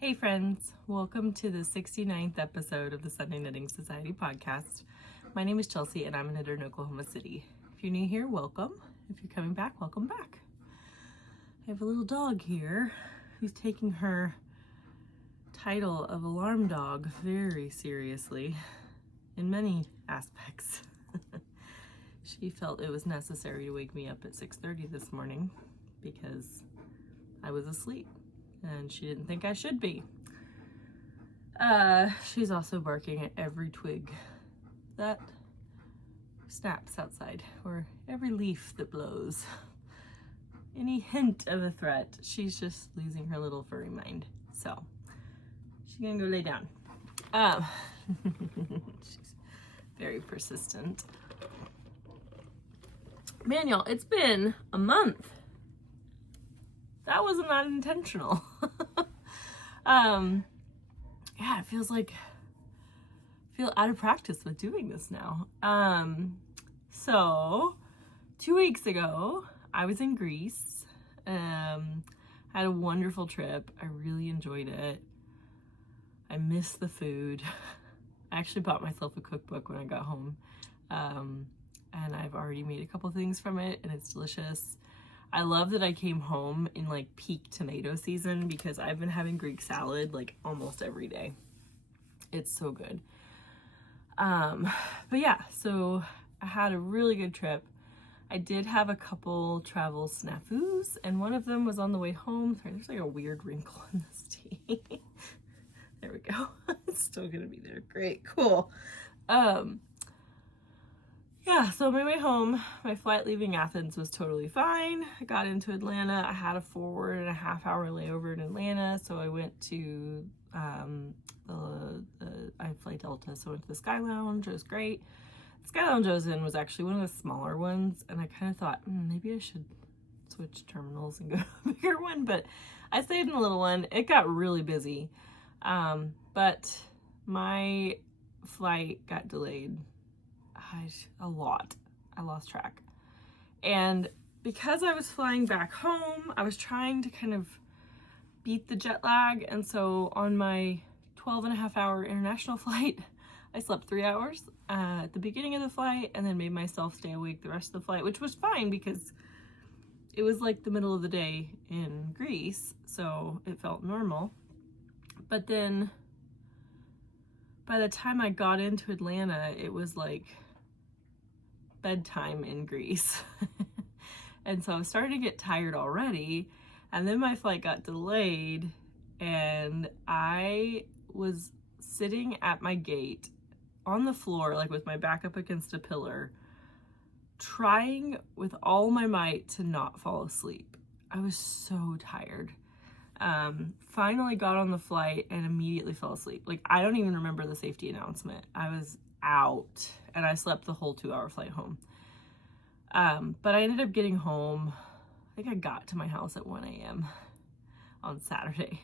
Hey friends, welcome to the 69th episode of the Sunday Knitting Society podcast. My name is Chelsea and I'm a knitter in Oklahoma City. If you're new here, welcome. If you're coming back, welcome back. I have a little dog here who's taking her title of alarm dog very seriously in many aspects. She felt it was necessary to wake me up at 6:30 this morning because I was asleep. And she didn't think I should be. She's also barking at every twig that snaps outside, or every leaf that blows. Any hint of a threat, she's just losing her little furry mind. So, she's gonna go lay down. She's very persistent. Man, y'all, it's been a month. That was not intentional. Yeah, it feels like I feel out of practice with doing this now. So 2 weeks ago, I was in Greece. I had a wonderful trip. I really enjoyed it. I missed the food. I actually bought myself a cookbook when I got home. And I've already made a couple things from it, and it's delicious. I love that I came home in like peak tomato season because I've been having Greek salad like almost every day. It's so good. But yeah, so I had a really good trip. I did have a couple travel snafus, and one of them was on the way home. Sorry, there's like a weird wrinkle in this tea. There we go. It's still gonna be there. Great, cool. Yeah, so on my way home, my flight leaving Athens was totally fine. I got into Atlanta. I had a 4.5 hour layover in Atlanta, so I went to I fly Delta, so I went to the Sky Lounge. It was great. The Sky Lounge I was in was actually one of the smaller ones, and I kind of thought maybe I should switch terminals and go to a bigger one, but I stayed in the little one. It got really busy, but my flight got delayed a lot. I lost track. And because I was flying back home, I was trying to kind of beat the jet lag. And so on my 12.5 hour international flight, I slept 3 hours at the beginning of the flight and then made myself stay awake the rest of the flight, which was fine because it was like the middle of the day in Greece. So it felt normal. But then by the time I got into Atlanta, it was like bedtime in Greece. And so I was starting to get tired already, and then my flight got delayed, and I was sitting at my gate on the floor, like with my back up against a pillar, trying with all my might to not fall asleep. I was so tired. Finally got on the flight and immediately fell asleep. Like, I don't even remember the safety announcement. I was out, and I slept the whole 2 hour flight home. But I ended up getting home. I think I got to my house at 1 a.m. on Saturday,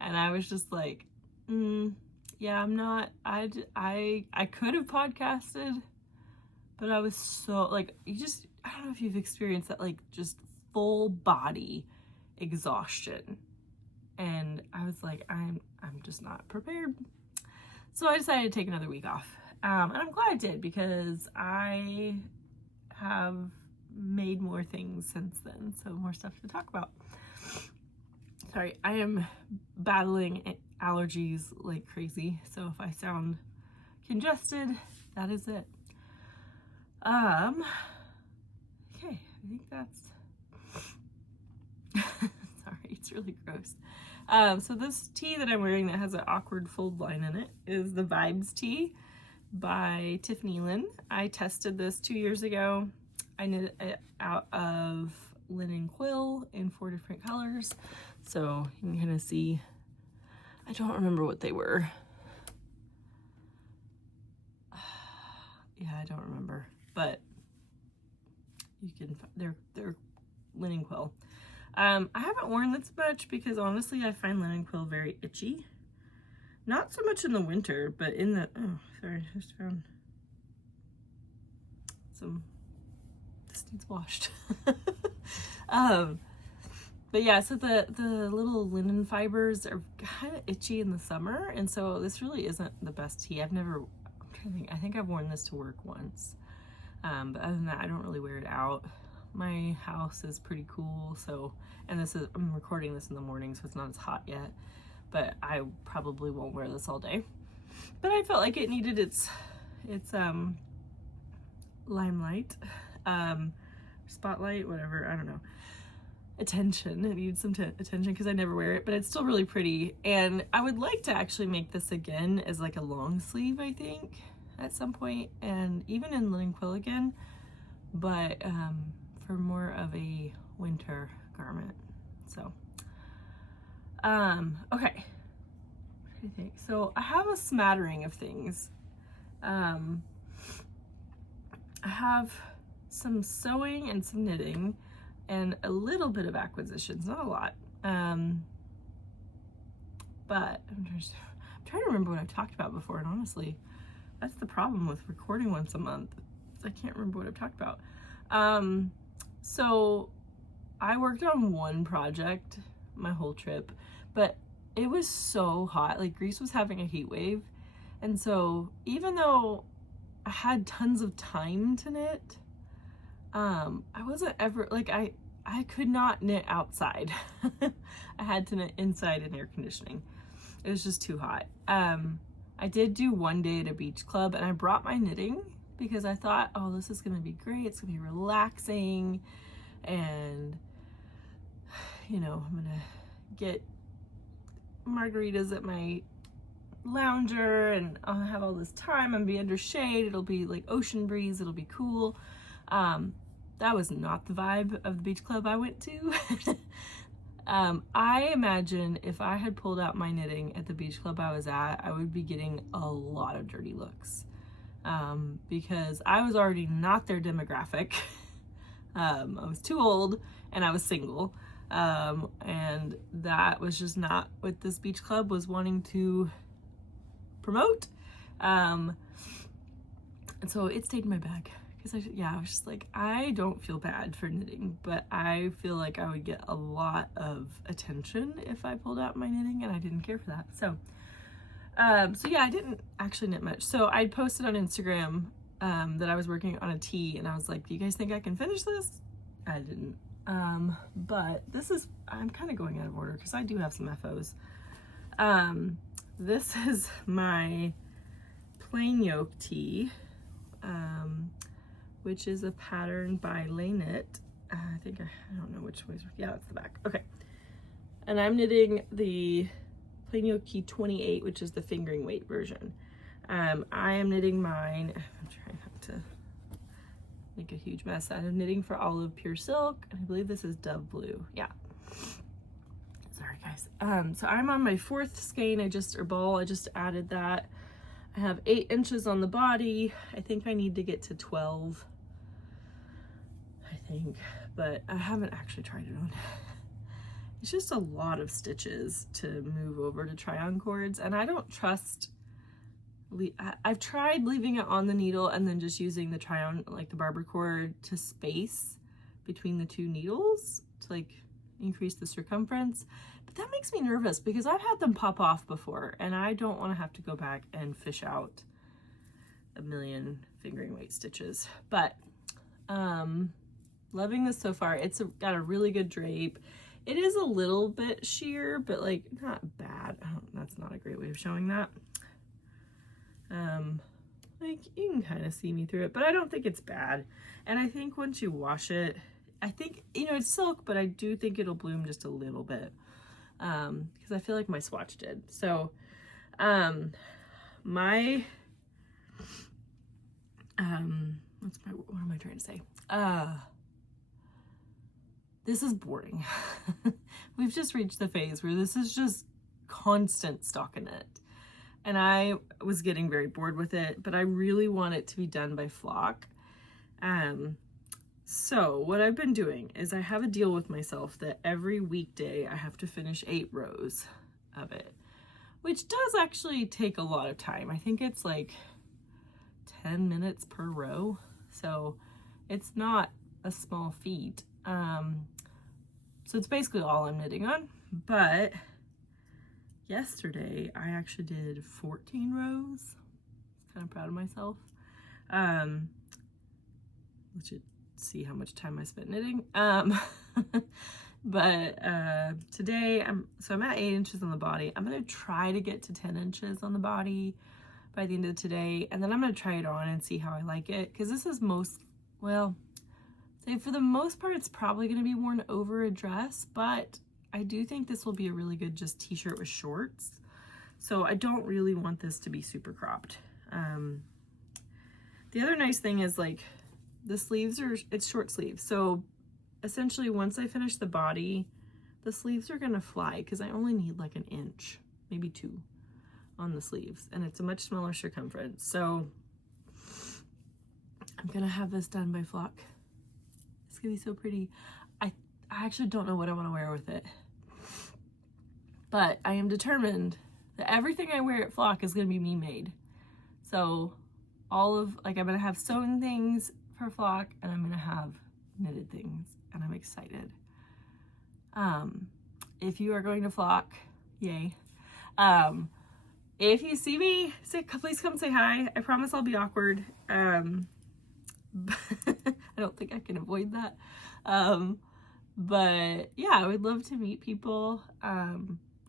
and I was just like, yeah, I'm not, I could have podcasted, but I was so like, I don't know if you've experienced that, like just full body exhaustion. And I was like, I'm just not prepared. So I decided to take another week off. And I'm glad I did because I have made more things since then. So more stuff to talk about. Sorry, I am battling allergies like crazy. So if I sound congested, that is it. Okay, I think that's, sorry, it's really gross. So this tee that I'm wearing that has an awkward fold line in it is the Vibes tee by Tif Neilan. I tested this 2 years ago. I knit it out of linen quill in 4 different colors. So you can kind of see, I don't remember what they were. Yeah, I don't remember, but you can, they're linen quill. I haven't worn this much because honestly I find linen quill very itchy. Not so much in the winter, but in the, oh, sorry, I just found some, this needs washed. But yeah, so the little linen fibers are kind of itchy in the summer, and so this really isn't the best tea. I'm trying to think, I think I've worn this to work once. But other than that, I don't really wear it out. My house is pretty cool, so, and I'm recording this in the morning, so it's not as hot yet, but I probably won't wear this all day. But I felt like it needed its limelight, spotlight, whatever, I don't know. Attention. It needs some attention because I never wear it, but it's still really pretty. And I would like to actually make this again as like a long sleeve, I think, at some point, and even in linen quill again, but for more of a winter garment. So okay, what do you think? So I have a smattering of things. I have some sewing and some knitting and a little bit of acquisitions, not a lot. But I'm trying to remember what I've talked about before, and honestly, that's the problem with recording once a month. I can't remember what I've talked about. So I worked on one project my whole trip, but it was so hot. Like, Greece was having a heat wave, and so even though I had tons of time to knit, I wasn't ever, like, I could not knit outside. I had to knit inside in air conditioning. It was just too hot. I did do one day at a beach club, and I brought my knitting because I thought, oh, this is gonna be great. It's gonna be relaxing, and you know, I'm gonna get margaritas at my lounger, and I'll have all this time and be under shade. It'll be like ocean breeze. It'll be cool. That was not the vibe of the beach club I went to. I imagine if I had pulled out my knitting at the beach club I was at, I would be getting a lot of dirty looks, because I was already not their demographic. I was too old and I was single, and that was just not what this beach club was wanting to promote, and so it stayed in my bag. Because I was just like, I don't feel bad for knitting, but I feel like I would get a lot of attention if I pulled out my knitting, and I didn't care for that. So, so yeah, I didn't actually knit much. So I posted on Instagram that I was working on a tee, and I was like, do you guys think I can finish this? I didn't. But I'm kind of going out of order because I do have some FOs. This is my plain yoke tee. Which is a pattern by Knit. I don't know which way. Yeah, that's the back. Okay. And I'm knitting the plain yoke tee 28, which is the fingering weight version. I am knitting mine. I'm trying not to make a huge mess. I'm knitting for Olive Pure Silk, and I believe this is Dove Blue. Yeah. Sorry, guys. So I'm on my 4th skein. I just added that. I have 8 inches on the body. I think I need to get to 12. But I haven't actually tried it on. It's just a lot of stitches to move over to try-on cords, and I don't trust. I've tried leaving it on the needle and then just using the try-on, like the barber cord, to space between the 2 needles to like increase the circumference. But that makes me nervous because I've had them pop off before, and I don't want to have to go back and fish out a million fingering weight stitches. But loving this so far. It's got a really good drape. It is a little bit sheer, but like not bad. That's not a great way of showing that. Like you can kind of see me through it, but I don't think it's bad. And I think once you wash it, I think, you know, it's silk, but I do think it'll bloom just a little bit. Because I feel like my swatch did. So, what am I trying to say? This is boring. We've just reached the phase where this is just constant stockinette. And I was getting very bored with it, but I really want it to be done by flock. So what I've been doing is I have a deal with myself that every weekday I have to finish 8 rows of it, which does actually take a lot of time. I think it's like 10 minutes per row. So it's not a small feat. So it's basically all I'm knitting on. But yesterday I actually did 14 rows. Kind of proud of myself. Let's see how much time I spent knitting. But today I'm at 8 inches on the body. I'm gonna try to get to 10 inches on the body by the end of today, and then I'm gonna try it on and see how I like it, because this is say for the most part it's probably gonna be worn over a dress, but I do think this will be a really good just t-shirt with shorts. So I don't really want this to be super cropped. The other nice thing is, like, the sleeves it's short sleeves. So essentially once I finish the body, the sleeves are gonna fly, because I only need like an inch, maybe 2 on the sleeves, and it's a much smaller circumference. So I'm gonna have this done by Flock. It's gonna be so pretty. I actually don't know what I want to wear with it, but I am determined that everything I wear at Flock is gonna be me made. So I'm gonna have sewn things for Flock, and I'm gonna have knitted things, and I'm excited. If you are going to Flock, yay. If you see me, please come say hi. I promise I'll be awkward. I don't think I can avoid that. But yeah, I would love to meet people. I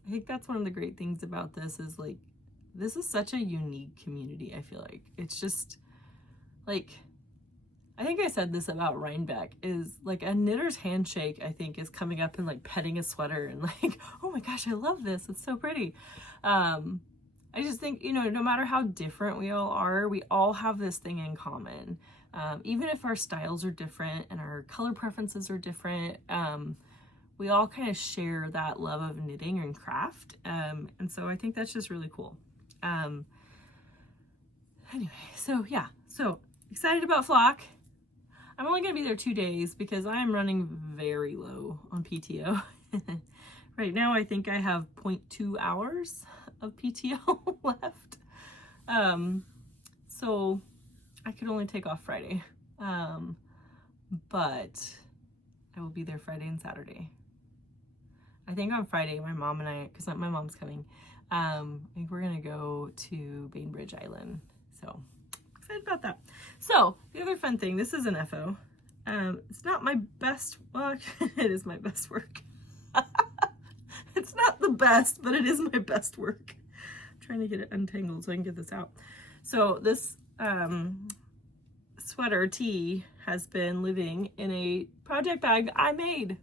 think that's one of the great things about this is, like, this is such a unique community. I feel like it's just like, I think I said this about Rhinebeck, is like a knitter's handshake, I think, is coming up and like petting a sweater and like, oh my gosh, I love this. It's so pretty. I just think, you know, no matter how different we all are, we all have this thing in common. Even if our styles are different and our color preferences are different, we all kind of share that love of knitting and craft. And so I think that's just really cool. Anyway, so yeah, so excited about Flock. I'm only gonna be there 2 days because I am running very low on PTO. Right now, I think I have 0.2 hours of PTO left. So I could only take off Friday. But I will be there Friday and Saturday. I think on Friday, my mom and I, because my mom's coming, I think we're gonna go to Bainbridge Island. So excited about that. So the other fun thing, this is an FO. It's not my best, well, it is my best work. It's not the best, but it is my best work. I'm trying to get it untangled so I can get this out. So this sweater tee has been living in a project bag I made.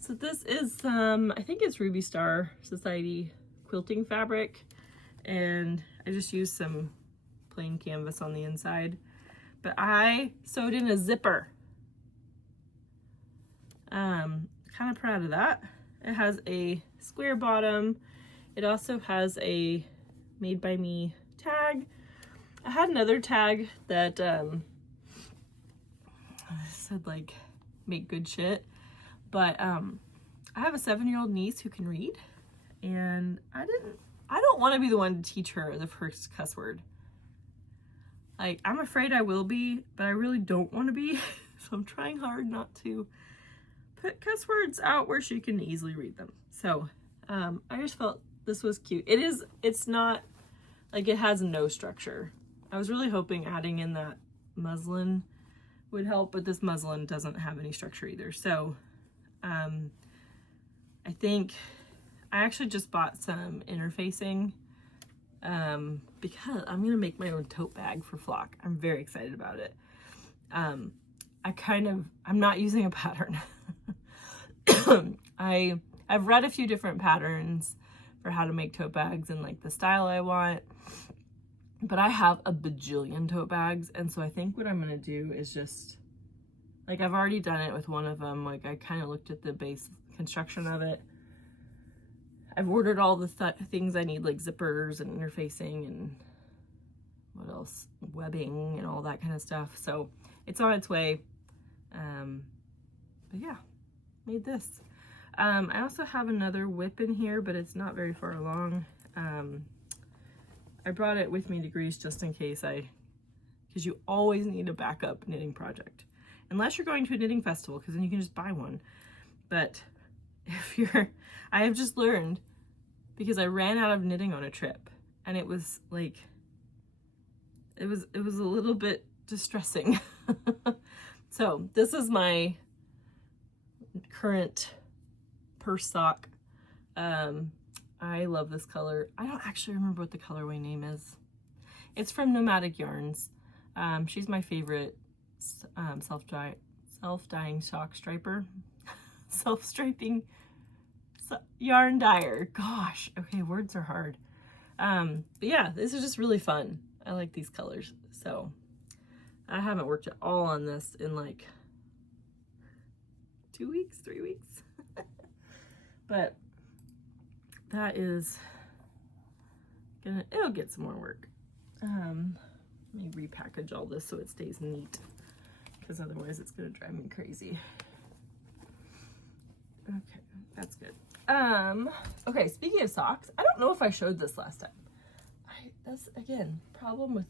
So this is I think it's Ruby Star Society quilting fabric, and I just used some plain canvas on the inside, but I sewed in a zipper. Kind of proud of that. It has a square bottom. It also has a made by me tag. I had another tag that said like make good shit, but I have a 7-year-old niece who can read, and I don't want to be the one to teach her the first cuss word. Like, I'm afraid I will be, but I really don't want to be. So I'm trying hard not to put cuss words out where she can easily read them. So I just felt this was cute. It's not like, it has no structure. I was really hoping adding in that muslin would help, but this muslin doesn't have any structure either. So I think I actually just bought some interfacing because I'm gonna make my own tote bag for Flock. I'm very excited about it. I'm not using a pattern. I've read a few different patterns for how to make tote bags and like the style I want, but I have a bajillion tote bags, and so I think what I'm gonna do is just, like, I've already done it with one of them. Like, I kind of looked at the base construction of it. I've ordered all the things I need, like zippers and interfacing and what else, webbing and all that kind of stuff. So it's on its way. But yeah, made this. I also have another whip in here, but it's not very far along. I brought it with me to Greece just in case because you always need a backup knitting project. Unless you're going to a knitting festival, because then you can just buy one. But I have just learned, because I ran out of knitting on a trip, and it was like, it was a little bit distressing. So this is my current purse sock. I love this color. I don't actually remember what the colorway name is. It's from Nomadic Yarns. She's my favorite self-dyeing sock striper. Self-striping yarn dyer. Gosh, okay, words are hard. But yeah, this is just really fun. I like these colors. So I haven't worked at all on this in like 2 weeks, 3 weeks. But that is it'll get some more work. Let me repackage all this so it stays neat, because otherwise it's gonna drive me crazy. Okay, that's good. Okay, speaking of socks, I don't know if I showed this last time. That's, again, problem with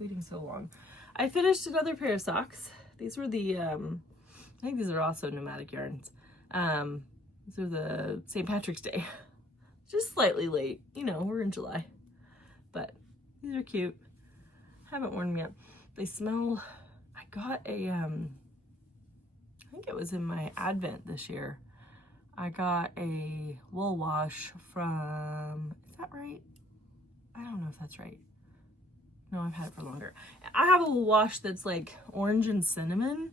waiting so long. I finished another pair of socks. These were the, I think these are also Nomadic Yarns. These are the St. Patrick's Day. Just slightly late. You know, we're in July. But these are cute. Haven't worn them yet. They smell, I got a, I think it was in my Advent this year. I got a wool wash from, is that right? I don't know if that's right. No, I've had it for longer. I have a wool wash that's like orange and cinnamon.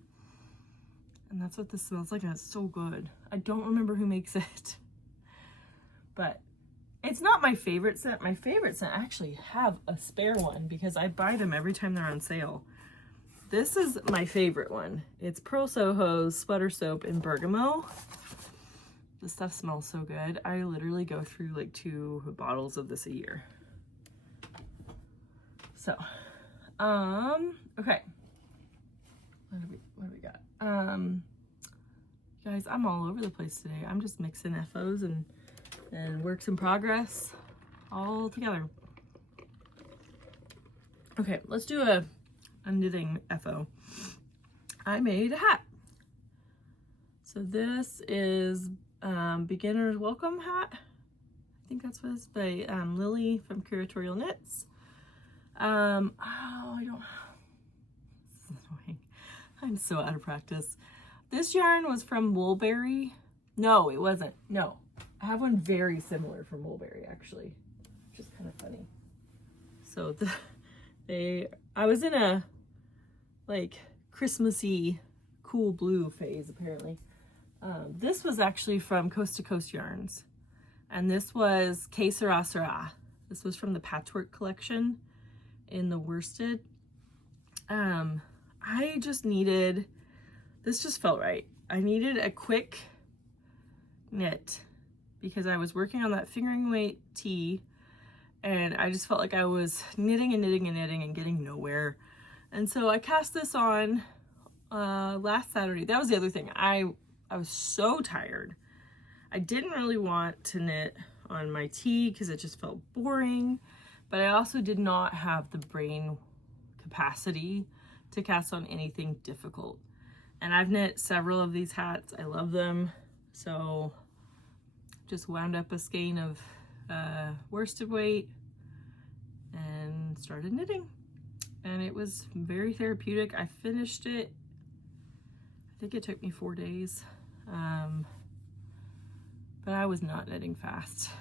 And that's what this smells like, and it's so good. I don't remember who makes it. But it's not my favorite scent. My favorite scent, I actually have a spare one because I buy them every time they're on sale. This is my favorite one. It's Pearl Soho's Sweater Soap in Bergamot. This stuff smells so good. I literally go through like 2 bottles of this a year. So, okay. What do we got? Guys, I'm all over the place today. I'm just mixing FOs and works in progress all together. Okay, let's do a knitting FO. I made a hat. So this is beginner's welcome hat. I think that's what it's by Lily from Curatorial Knits. Oh, I don't, this is annoying. I'm so out of practice. This yarn was from Woolberry. No, it wasn't. No, I have one very similar from Woolberry actually, which is kind of funny. So I was in a like Christmassy cool blue phase apparently. This was actually from Coast to Coast Yarns, and this was Que Sera Sera. This was from the Patchwork collection in the worsted. I just needed, this just felt right. I needed a quick knit because I was working on that fingering weight tee, and I just felt like I was knitting and knitting and knitting and getting nowhere. And so I cast this on last Saturday. That was the other thing. I was so tired. I didn't really want to knit on my tee because it just felt boring, but I also did not have the brain capacity to cast on anything difficult. And I've knit several of these hats. I love them. So just wound up a skein of worsted weight and started knitting. And it was very therapeutic. I finished it, I think it took me 4 days. But I was not knitting fast.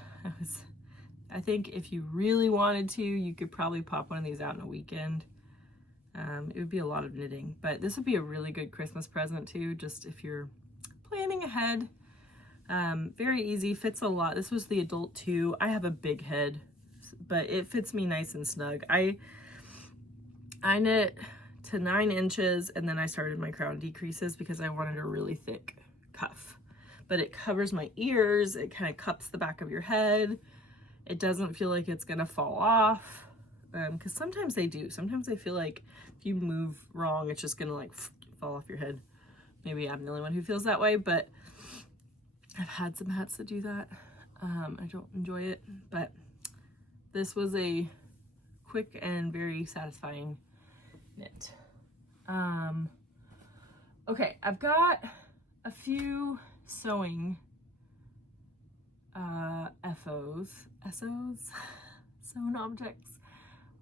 I think if you really wanted to, you could probably pop one of these out in a weekend. It would be a lot of knitting, but this would be a really good Christmas present too, just if you're planning ahead. Very easy, fits a lot. This was the adult too. I have a big head, but it fits me nice and snug. I knit to 9 inches, and then I started my crown decreases because I wanted a really thick cuff. But it covers my ears, it kind of cups the back of your head. It doesn't feel like it's gonna fall off, because sometimes they do. Sometimes I feel like if you move wrong, it's just gonna like fall off your head. Maybe I'm the only one who feels that way, but I've had some hats that do that. I don't enjoy it, but this was a quick and very satisfying knit. Okay, I've got a few sewing SOs, sewn objects.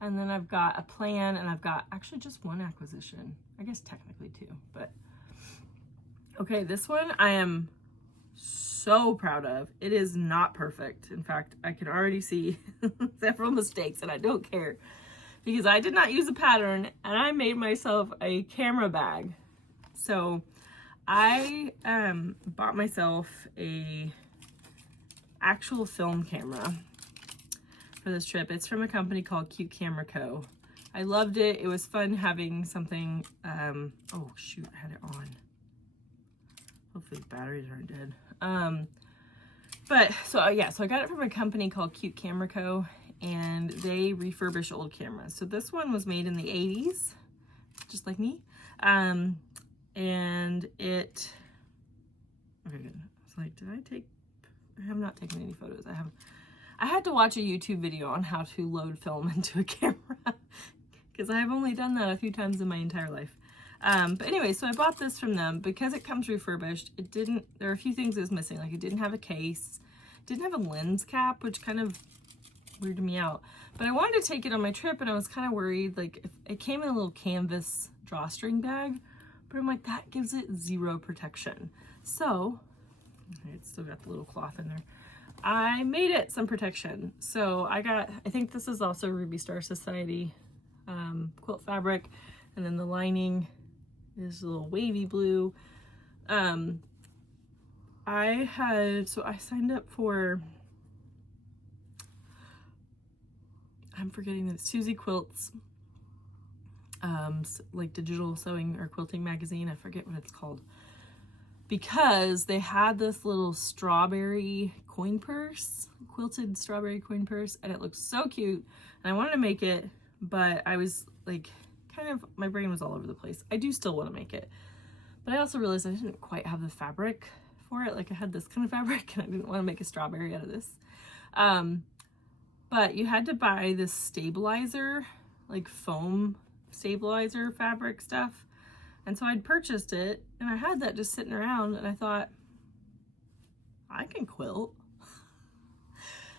And then I've got a plan, and I've got actually just one acquisition. I guess technically two, but okay, this one I am so proud of. It is not perfect. In fact, I can already see several mistakes, and I don't care because I did not use a pattern, and I made myself a camera bag. So I bought myself a actual film camera for this trip. It's from a company called Cute Camera Co. I loved it. It was fun having something. Oh shoot, I had it on. Hopefully the batteries aren't dead. But so yeah, so I got it from a company called Cute Camera Co. And they refurbish old cameras. So this one was made in the 80s, just like me. And it, okay, good. It's like, I have not taken any photos. I had to watch a YouTube video on how to load film into a camera because I have only done that a few times in my entire life. But anyway, so I bought this from them because it comes refurbished. There are a few things it was missing. Like it didn't have a case, didn't have a lens cap, which kind of weirded me out. But I wanted to take it on my trip, and I was kind of worried, like if it came in a little canvas drawstring bag, but I'm like, that gives it zero protection. So, it's still got the little cloth in there. I made it some protection. So I think this is also Ruby Star Society quilt fabric, and then the lining is a little wavy blue. I signed up for, I'm forgetting that, Susie Quilts, like digital sewing or quilting magazine. I forget what it's called, because they had this little strawberry coin purse, quilted strawberry coin purse, and it looked so cute, and I wanted to make it, but I was like, my brain was all over the place. I do still want to make it, but I also realized I didn't quite have the fabric for it. Like I had this kind of fabric, and I didn't want to make a strawberry out of this. But you had to buy this stabilizer, like foam stabilizer fabric stuff. And so I'd purchased it, and I had that just sitting around, and I thought, I can quilt.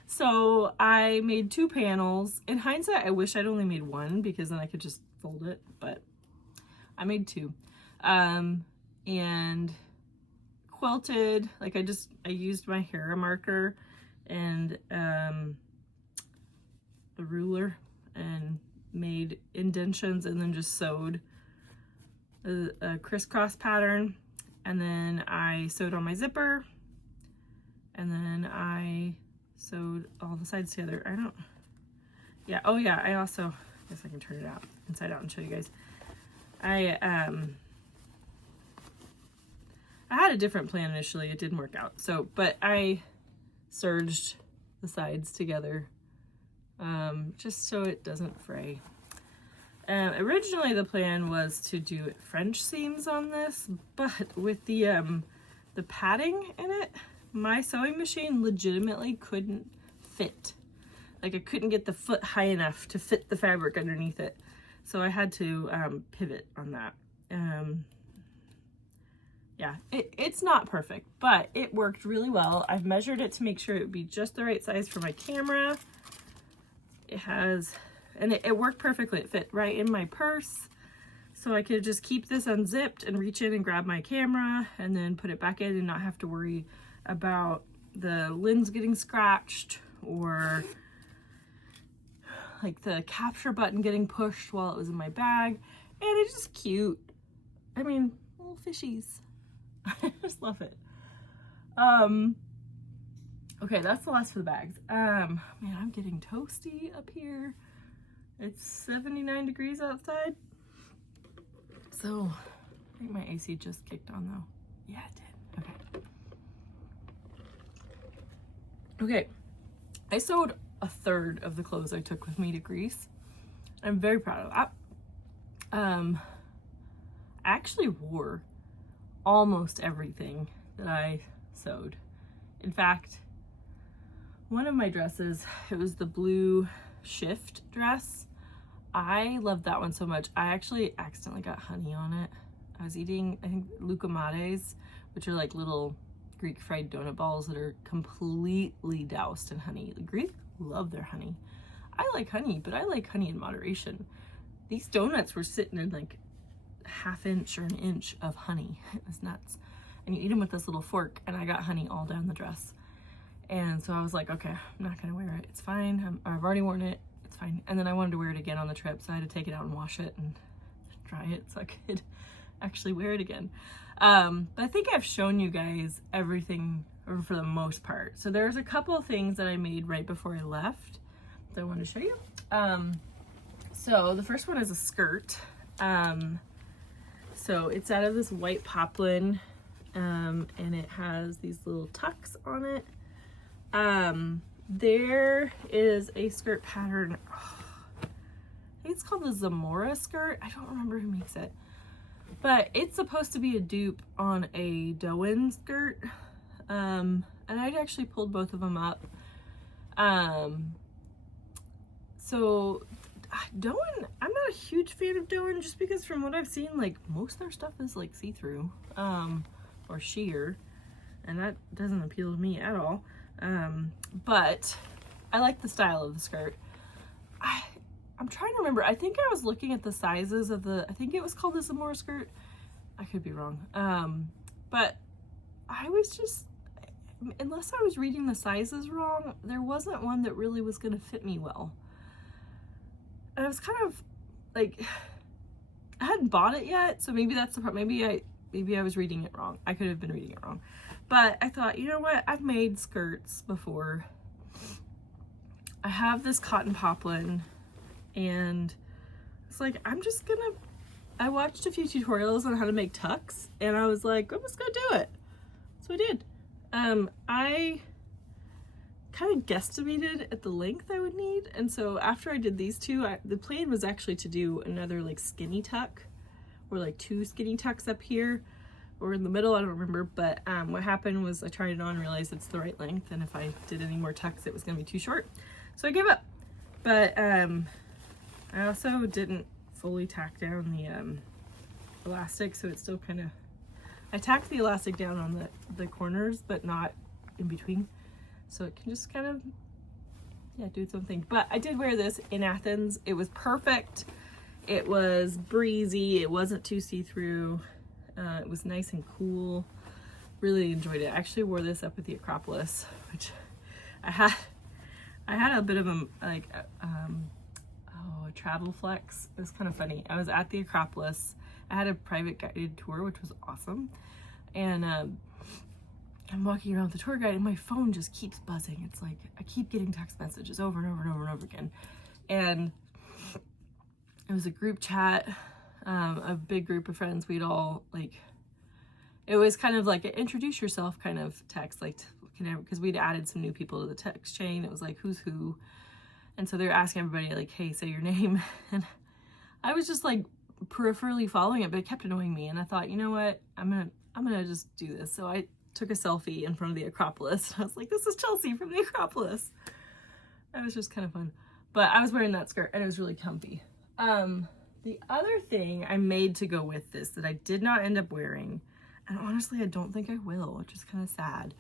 So I made 2 panels. In hindsight, I wish I'd only made 1 because then I could just fold it, but I made 2. And quilted, like I used my hair marker and a ruler and made indentions, and then just sewed a crisscross pattern, and then I sewed on my zipper, and then I sewed all the sides together. I also, I guess I can turn it out inside out and show you guys. I had a different plan initially. It didn't work out. So, but I serged the sides together just so it doesn't fray. Originally the plan was to do French seams on this, but with the padding in it, my sewing machine legitimately couldn't fit. Like I couldn't get the foot high enough to fit the fabric underneath it. So I had to pivot on that. Yeah, it's not perfect, but it worked really well. I've measured it to make sure it would be just the right size for my camera. It has, and it worked perfectly. It fit right in my purse. So I could just keep this unzipped and reach in and grab my camera and then put it back in and not have to worry about the lens getting scratched or like the capture button getting pushed while it was in my bag. And it's just cute. I mean, little fishies. I just love it. Okay, that's the last for the bags. Man, I'm getting toasty up here. It's 79 degrees outside. So, I think my AC just kicked on though. Yeah, it did. Okay. Okay, I sewed a third of the clothes I took with me to Greece. I'm very proud of that. I actually wore almost everything that I sewed. In fact, one of my dresses, it was the blue shift dress. I loved that one so much. I actually accidentally got honey on it. I was eating, I think, lucamades, which are like little Greek fried donut balls that are completely doused in honey. The Greeks love their honey. I like honey, but I like honey in moderation. These donuts were sitting in like ½ inch or an inch of honey. It was nuts. And you eat them with this little fork, and I got honey all down the dress. And so I was like, okay, I'm not gonna wear it. It's fine. I've already worn it. It's fine. And then I wanted to wear it again on the trip, so I had to take it out and wash it and dry it so I could actually wear it again. But I think I've shown you guys everything for the most part. So there's a couple of things that I made right before I left that I wanted to show you. So the first one is a skirt. So it's out of this white poplin, and it has these little tucks on it. There is a skirt pattern. I think it's called the Zamora skirt. I don't remember who makes it, but it's supposed to be a dupe on a Doan skirt. And I'd actually pulled both of them up. So Doan, I'm not a huge fan of Doan, just because from what I've seen, like most of their stuff is like see-through, or sheer, and that doesn't appeal to me at all. But I like the style of the skirt. I'm trying to remember. I think I was looking at the sizes of I think it was called the Zamora skirt. I could be wrong. But I was just, unless I was reading the sizes wrong, there wasn't one that really was going to fit me well. And I was kind of like, I hadn't bought it yet, so maybe that's the problem. Maybe I was reading it wrong. I could have been reading it wrong. But I thought, you know what? I've made skirts before. I have this cotton poplin, and it's like, I watched a few tutorials on how to make tucks, and I was like, I'm just gonna do it. So I did. I kind of guesstimated at the length I would need, and so after I did these two, the plan was actually to do another like skinny tuck, or like 2 skinny tucks up here, or in the middle, I don't remember. But what happened was I tried it on and realized it's the right length, and if I did any more tucks, it was gonna be too short. So I gave up. But I also didn't fully tack down the elastic, so it's still kind of, I tacked the elastic down on the corners, but not in between. So it can just kind of, yeah, do its own thing. But I did wear this in Athens. It was perfect. It was breezy. It wasn't too see-through. It was nice and cool. Really enjoyed it. I actually wore this up at the Acropolis, which I had a bit of a travel flex. It was kind of funny. I was at the Acropolis. I had a private guided tour, which was awesome. And I'm walking around with the tour guide, and my phone just keeps buzzing. It's like I keep getting text messages over and over and over and over again. And it was a group chat, a big group of friends. We'd all like, it was kind of like an introduce yourself kind of text, like, because we'd added some new people to the text chain. It was like, who's who. And so they were asking everybody like, hey, say your name. And I was just like peripherally following it, but it kept annoying me. And I thought, you know what, I'm gonna just do this. So I took a selfie in front of the Acropolis. I was like, this is Chelsea from the Acropolis. That was just kind of fun. But I was wearing that skirt, and it was really comfy. The other thing I made to go with this that I did not end up wearing, and honestly I don't think I will, which is kind of sad,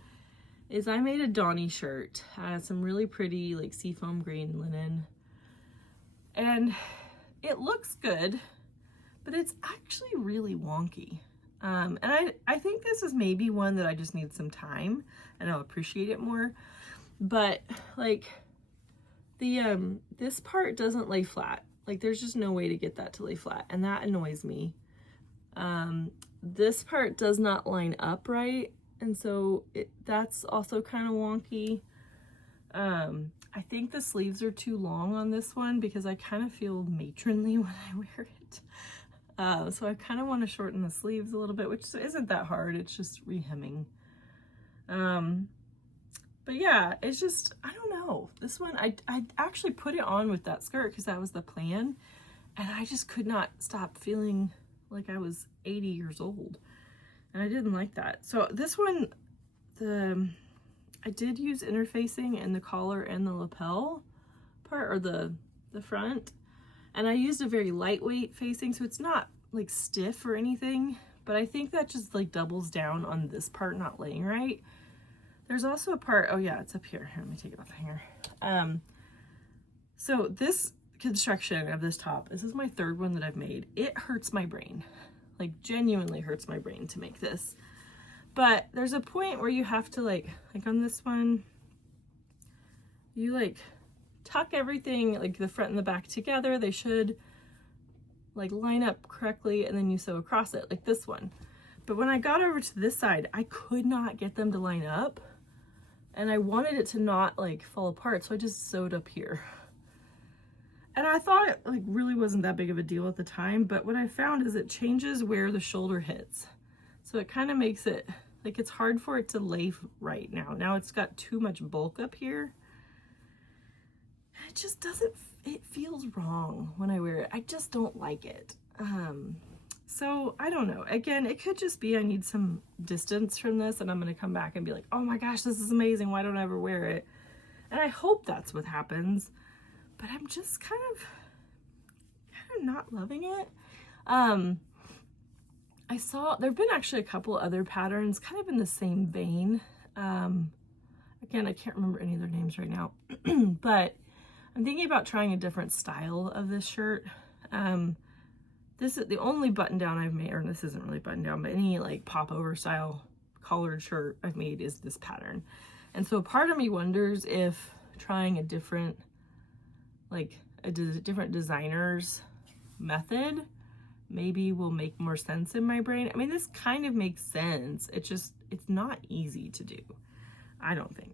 is I made a Donny shirt. Some really pretty like seafoam green linen. And it looks good, but it's actually really wonky. And I think this is maybe one that I just need some time and I'll appreciate it more. But like this part doesn't lay flat. Like there's just no way to get that to lay flat, and that annoys me. This part does not line up right, and so that's also kind of wonky. I think the sleeves are too long on this one because I kind of feel matronly when I wear it. So I kind of want to shorten the sleeves a little bit, which isn't that hard. It's just rehemming. But yeah, it's just, I don't know. This one, I actually put it on with that skirt because that was the plan. And I just could not stop feeling like I was 80 years old. And I didn't like that. So this one, I did use interfacing in the collar and the lapel part, or the front. And I used a very lightweight facing, so it's not like stiff or anything, but I think that just like doubles down on this part not laying right. There's also a part, oh yeah, it's up here. Let me take it off the hanger. So this construction of this top, this is my third one that I've made. It hurts my brain, like genuinely hurts my brain to make this. But there's a point where you have to like on this one, you like tuck everything, like the front and the back together. They should like line up correctly, and then you sew across it like this one. But when I got over to this side, I could not get them to line up, and I wanted it to not like fall apart, so I just sewed up here. And I thought it like really wasn't that big of a deal at the time, but what I found is it changes where the shoulder hits. So it kind of makes it like it's hard for it to lay right now. Now it's got too much bulk up here. It just doesn't, it feels wrong when I wear it. I just don't like it. So I don't know. Again, it could just be I need some distance from this, and I'm going to come back and be like, oh my gosh, this is amazing. Why don't I ever wear it? And I hope that's what happens, but I'm just kind of not loving it. I saw, there've been actually a couple other patterns kind of in the same vein. Again, I can't remember any of their names right now, but I'm thinking about trying a different style of this shirt. This is the only button down I've made, or this isn't really button down, but any like pop over style collared shirt I've made is this pattern. And so part of me wonders if trying a different, like a different designer's method maybe will make more sense in my brain. I mean, this kind of makes sense. It's just, it's not easy to do, I don't think.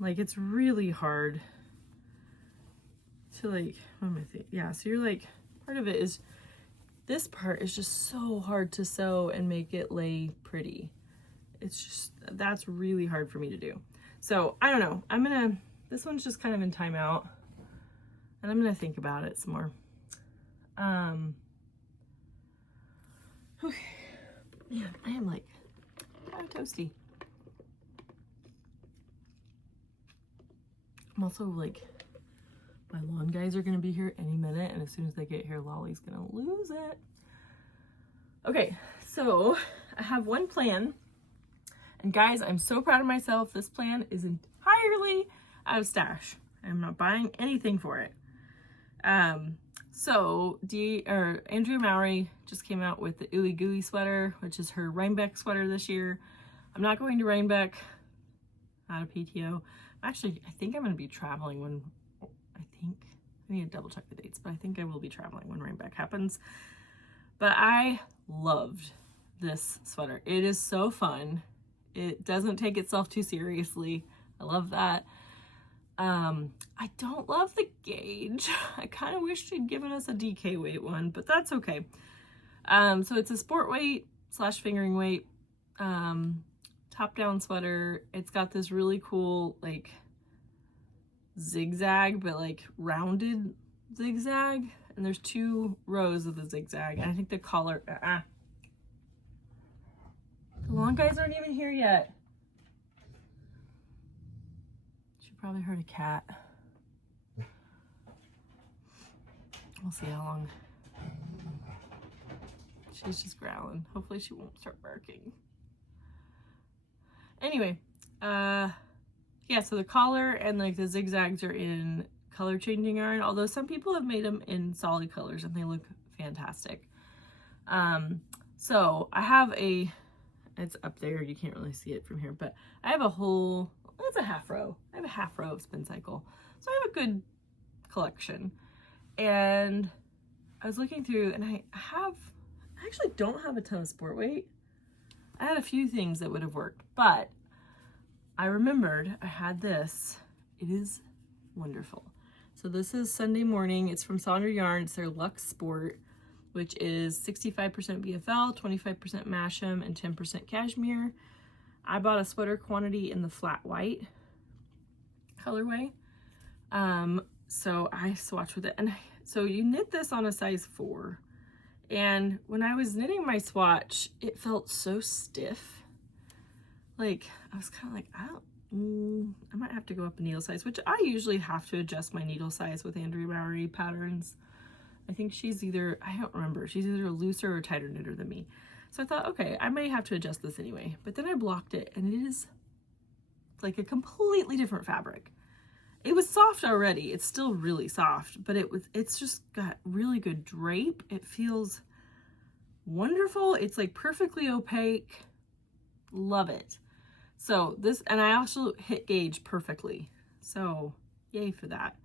Like it's really hard to like, what am I thinking? Yeah, so you're like, part of it is, this part is just so hard to sew and make it lay pretty. It's just, that's really hard for me to do. So I don't know, this one's just kind of in timeout, and I'm gonna think about it some more. Okay. Man, I am like kind of toasty. I'm also like, my lawn guys are gonna be here any minute, and as soon as they get here, Lolly's gonna lose it. Okay, so I have one plan, and guys, I'm so proud of myself. This plan is entirely out of stash. I'm not buying anything for it. So Andrea Mowry just came out with the Ooey Gooey sweater, which is her Rhinebeck sweater this year. I'm not going to Rhinebeck out of PTO. Actually, I think I'm going to be traveling when, I need to double check the dates, but I think I will be traveling when Rhinebeck happens. But I loved this sweater. It is so fun. It doesn't take itself too seriously. I love that. I don't love the gauge. I kind of wish she'd given us a DK weight one, but that's okay. So it's a sport weight / fingering weight, top down sweater. It's got this really cool, like zigzag, but like rounded zigzag. And there's 2 rows of the zigzag. And I think the collar, the long guys aren't even here yet. Probably heard a cat. We'll see how long. She's just growling. Hopefully she won't start barking. Anyway, yeah, so the collar and like the zigzags are in color changing yarn, although some people have made them in solid colors and they look fantastic. So I have it's up there, you can't really see it from here, but I have a whole, it's a half row. I have a half row of Spin Cycle. So I have a good collection. And I was looking through, and I actually don't have a ton of sport weight. I had a few things that would have worked, but I remembered I had this. It is wonderful. So this is Sunday Morning. It's from Sonder Yarn. It's their Luxe Sport, which is 65% BFL, 25% Masham, and 10% cashmere. I bought a sweater quantity in the flat white colorway. So I swatched with it. And so you knit this on a size 4. And when I was knitting my swatch, it felt so stiff. Like, I was kind of like, I might have to go up a needle size, which I usually have to adjust my needle size with Andrea Mowry patterns. I think she's either, I don't remember, she's either a looser or tighter knitter than me. So I thought, okay, I may have to adjust this anyway. But then I blocked it, and it is like a completely different fabric. It was soft already. It's still really soft, but it's just got really good drape. It feels wonderful. It's like perfectly opaque. Love it. So this, and I also hit gauge perfectly. So yay for that.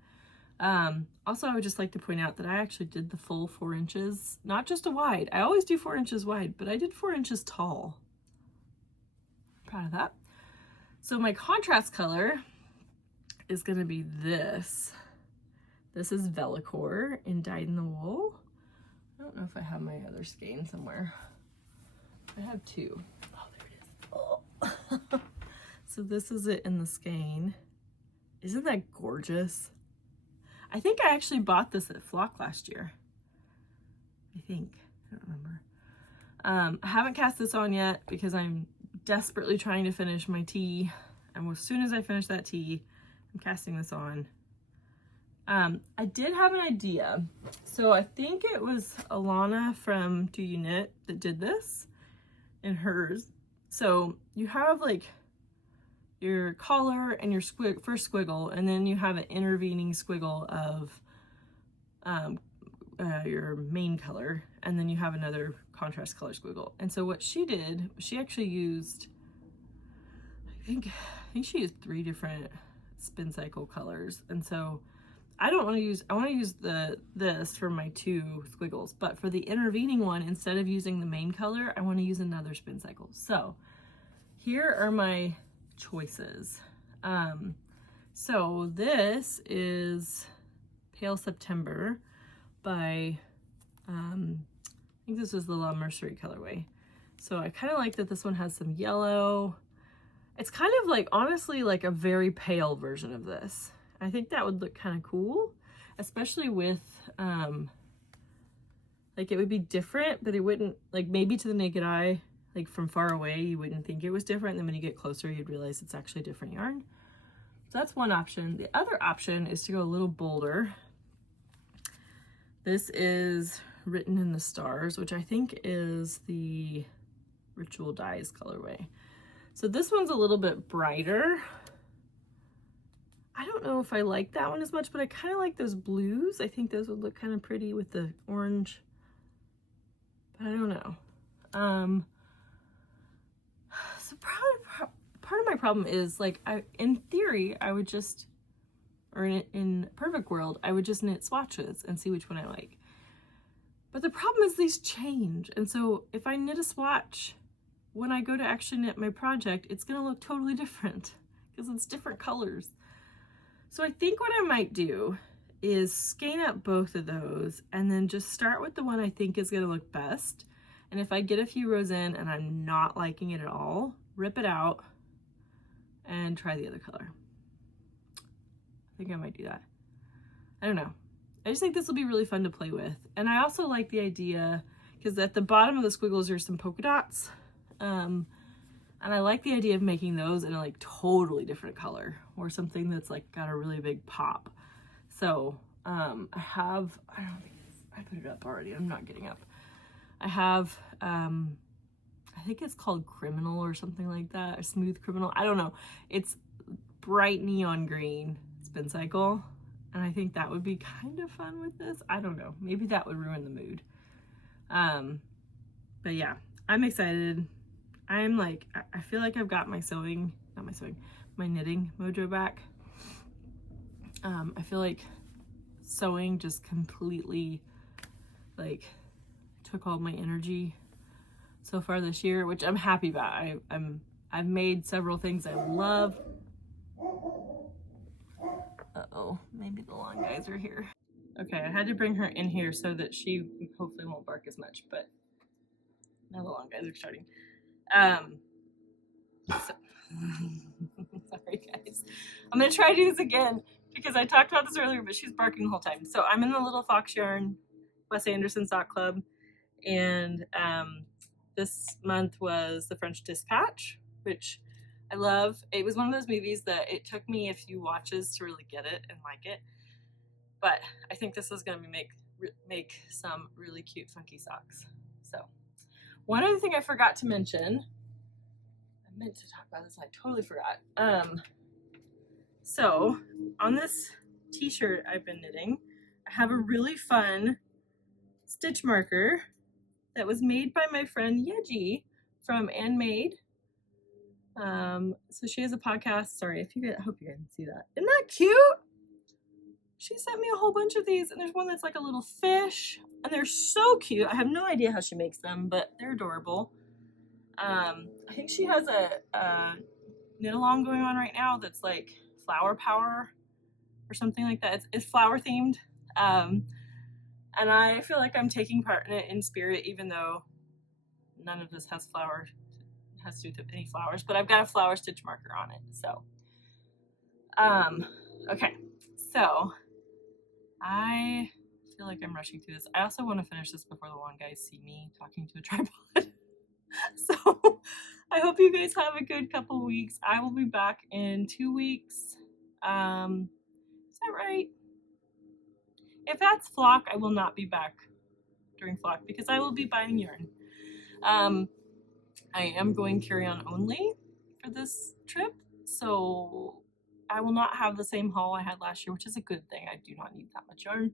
Also, I would just like to point out that I actually did the full 4 inches, not just a wide. I always do 4 inches wide, but I did 4 inches tall. Proud of that. So my contrast color is going to be this. This is Vellicore in Dyed in the Wool. I don't know if I have my other skein somewhere. I have 2. Oh, there it is. Oh. So this is it in the skein. Isn't that gorgeous? I think I actually bought this at Flock last year. I think. I don't remember. I haven't cast this on yet because I'm desperately trying to finish my tee. And as soon as I finish that tee, I'm casting this on. I did have an idea. So I think it was Alana from Do You Knit that did this in hers. So you have like your collar and your first squiggle, and then you have an intervening squiggle of your main color, and then you have another contrast color squiggle. And so what she did, she actually used, I think she used 3 different spin cycle colors. And so I want to use this for my 2 squiggles, but for the intervening one, instead of using the main color, I want to use another spin cycle. So here are my choices. So this is Pale September by, I think this was the La Mercerie colorway. So I kind of like that this one has some yellow. It's kind of like, honestly, like a very pale version of this. I think that would look kind of cool, especially with, like it would be different, but it wouldn't, like maybe to the naked eye, like from far away, you wouldn't think it was different. And then when you get closer, you'd realize it's actually different yarn. So that's one option. The other option is to go a little bolder. This is Written in the Stars, which I think is the Ritual Dyes colorway. So this one's a little bit brighter. I don't know if I like that one as much, but I kind of like those blues. I think those would look kind of pretty with the orange, but I don't know. So probably part of my problem is like, in theory, I would just, or in perfect world, I would just knit swatches and see which one I like. But the problem is these change. And so if I knit a swatch, when I go to actually knit my project, it's gonna look totally different because it's different colors. So I think what I might do is skein up both of those and then just start with the one I think is gonna look best. And if I get a few rows in and I'm not liking it at all, rip it out and try the other color. I think I might do that. I don't know. I just think this will be really fun to play with. And I also like the idea, because at the bottom of the squiggles are some polka dots. And I like the idea of making those in a like totally different color or something that's like got a really big pop. So I don't think I put it up already. I'm not getting up. I have, I think it's called Criminal or something like that, or Smooth Criminal. I don't know. It's bright neon green spin cycle. And I think that would be kind of fun with this. I don't know. Maybe that would ruin the mood. But yeah, I'm excited. I'm like, I feel like I've got my my knitting mojo back. I feel like sewing just completely like took all my energy so far this year, which I'm happy about. I've made several things I love. Uh-oh, maybe the lawn guys are here. Okay, I had to bring her in here so that she hopefully won't bark as much, but now the lawn guys are starting. Sorry guys. I'm gonna try to do this again because I talked about this earlier, but she's barking the whole time. So I'm in the Little Fox Yarn Wes Anderson Sock Club, and this month was The French Dispatch, which I love. It was one of those movies that it took me a few watches to really get it and like it, but I think this is gonna make some really cute funky socks. So one other thing I forgot to mention, I meant to talk about this, I totally forgot. So on this t-shirt I've been knitting, I have a really fun stitch marker that was made by my friend Yeji from Handmade. So she has a podcast. Sorry, if you guys, I hope you guys can see that. Isn't that cute? She sent me a whole bunch of these, and there's one that's like a little fish, and they're so cute. I have no idea how she makes them, but they're adorable. I think she has a knit along going on right now that's like flower power or something like that. It's flower themed. And I feel like I'm taking part in it in spirit, even though none of this has flowers, has to do with any flowers, but I've got a flower stitch marker on it. So, okay. So I feel like I'm rushing through this. I also want to finish this before the one guys see me talking to a tripod. So I hope you guys have a good couple weeks. I will be back in 2 weeks. Is that right? If that's flock, I will not be back during flock because I will be buying yarn. I am going carry-on only for this trip, so I will not have the same haul I had last year, which is a good thing. I do not need that much yarn.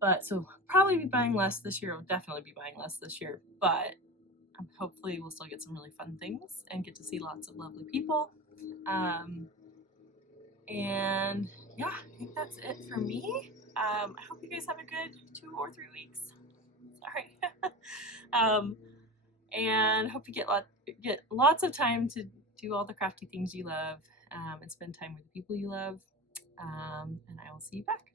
But so probably be buying less this year. I'll definitely be buying less this year, but hopefully we'll still get some really fun things and get to see lots of lovely people. And yeah, I think that's it for me. I hope you guys have a good 2 or 3 weeks. Sorry. And hope you get lots of time to do all the crafty things you love and spend time with the people you love. And I will see you back.